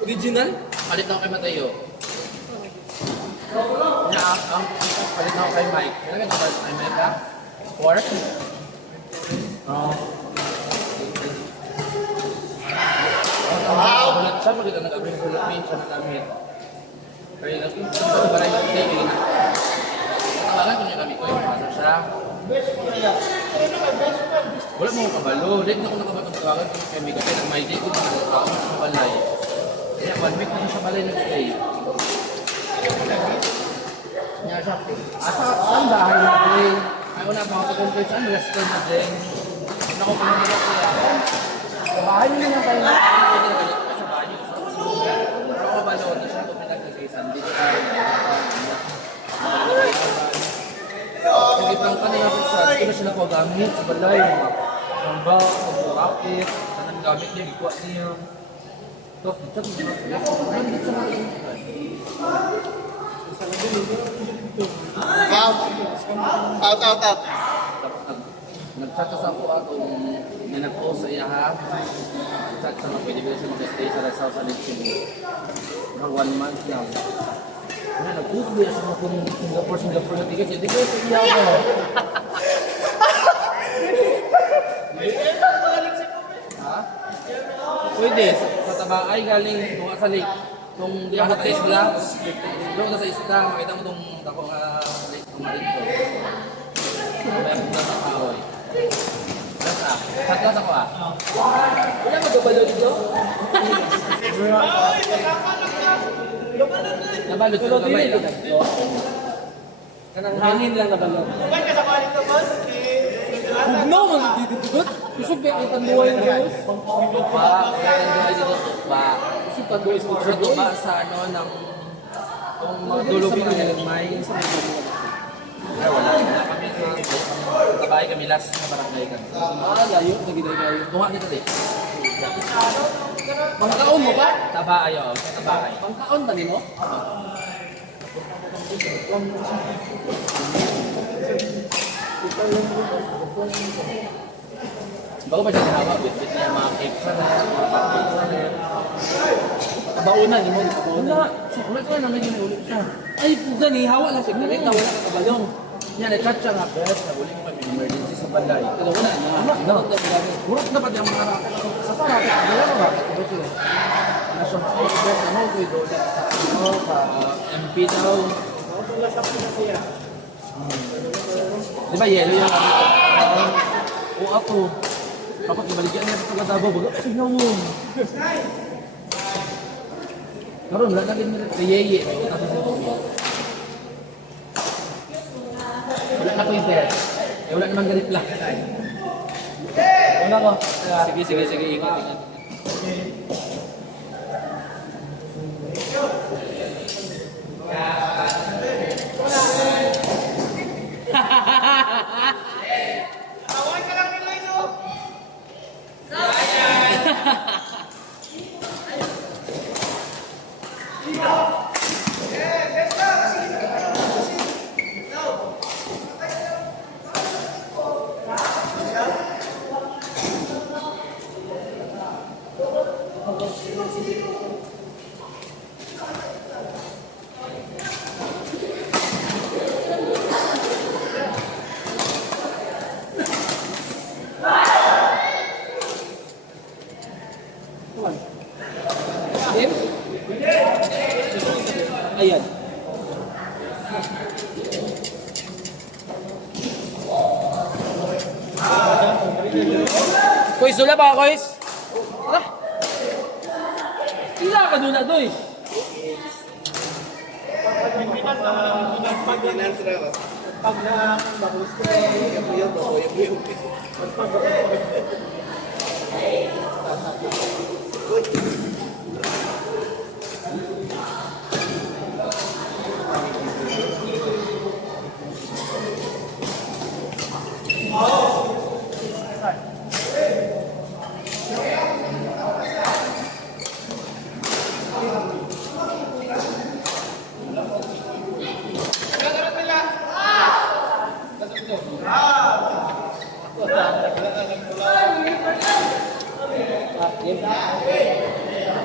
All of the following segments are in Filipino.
Original? Palit lang kay Mateo. Ang palit ako kay Mike. Kailan ka kay Mike ka? 4? Oo. Wow! Saan mo kita nag-abring sa Philippines siya nagamit? Kaya nag-abring sa balay ng day, kaya na. Natawagan ko niya kami ko, ipapasa siya. Wala mo kabalo. Dahil na ako nakapatawagan ko kay Mika. Kaya nag-my day ko ako sa balay. Kaya 1 week na sa balay nag-stay. Kaya siya, saan bahay na din? Ay, una pa ako kung saan restaurant na din. Ako pa nila kaya. Sa bahay nyo naman tayo na. Sa bahay nyo. Pero ako ba doon na siya kung pinag-nagsisan. Dito ka Pagkit ng kanina ko siya, dito na sila ko gamit sa balay. Ang ba, mag-rocket, anong gamit niya, ikuha niya. Tapos, dito ko siya. Dito sa mga Out. Tapos nag-chat sa ako atong nag-post sa iya ha. Nag-chat sa mga pwede ba siya mag-stay sa Rizal sa Lechon. Mga 1 month na. Kaya nag-post ba siya kung Singapore na ticket. Hindi ko sa iya ako. Ha? Pwede. Sa Tabaay galing tunga sa lake. Kung di ako sa isla, doon na sa isla, makita mo itong dako nga lake ng dito. Meron na sa kahoy. Basta, hatlas ako ah. Wala magkabalo dito? Nabalot ko kamay lang. Kanang hangin lang nabalot. Kumain ka sa palit to, boss? Hugno man dito. Kusog kay tanduay ng Diyos. Tukba, kaya dito tukba. Kusog tanduay sa Pero tukba sa ano ng kung mga dulubin na nilagmay. Ay, wala kami sa Tabaay kami last na barangay kami. layo, nagiday kayo. Tunga dito eh. Pangkaon mo ba? Tabaay o, sa Tabaay. Pangkaon tani mo? Bago pa siya nahawa, bit-bit niya mga cake sa net, mga cupcake sa net. Kabaunan mo, kabaunan. Ulit ko na medyo ulit siya. Ay, puta ni hawa lang sa kalit na wala ka kabalong. Yan, nag-chat siya nga, best, nabuli ko kami emergency sa balay. Pero wala na. No. Urok na pa yung mga raket. Sa sa raket, wala na raket. Ito siya. Ano siya, ma-order na mo, kuy doon sa ano, sa MP daw. Di ba yellow yung o ako. Kapag ibaligyan niya sa taga-Davao, baga, ay, no. Karoon, wala na din nila. Yeye. Wala na ko yung pera. Wala naman ganit lang. Una ko. Sige, ingat. Tawagin ka lang nila ito. Game? Ayan. Kois, dula ba, Kois? Tara. Ila ka dula, Doy. Pag na magusto, yung Game.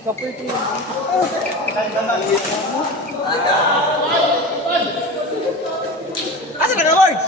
Kapoy ko yun. Asa ka na, Lord?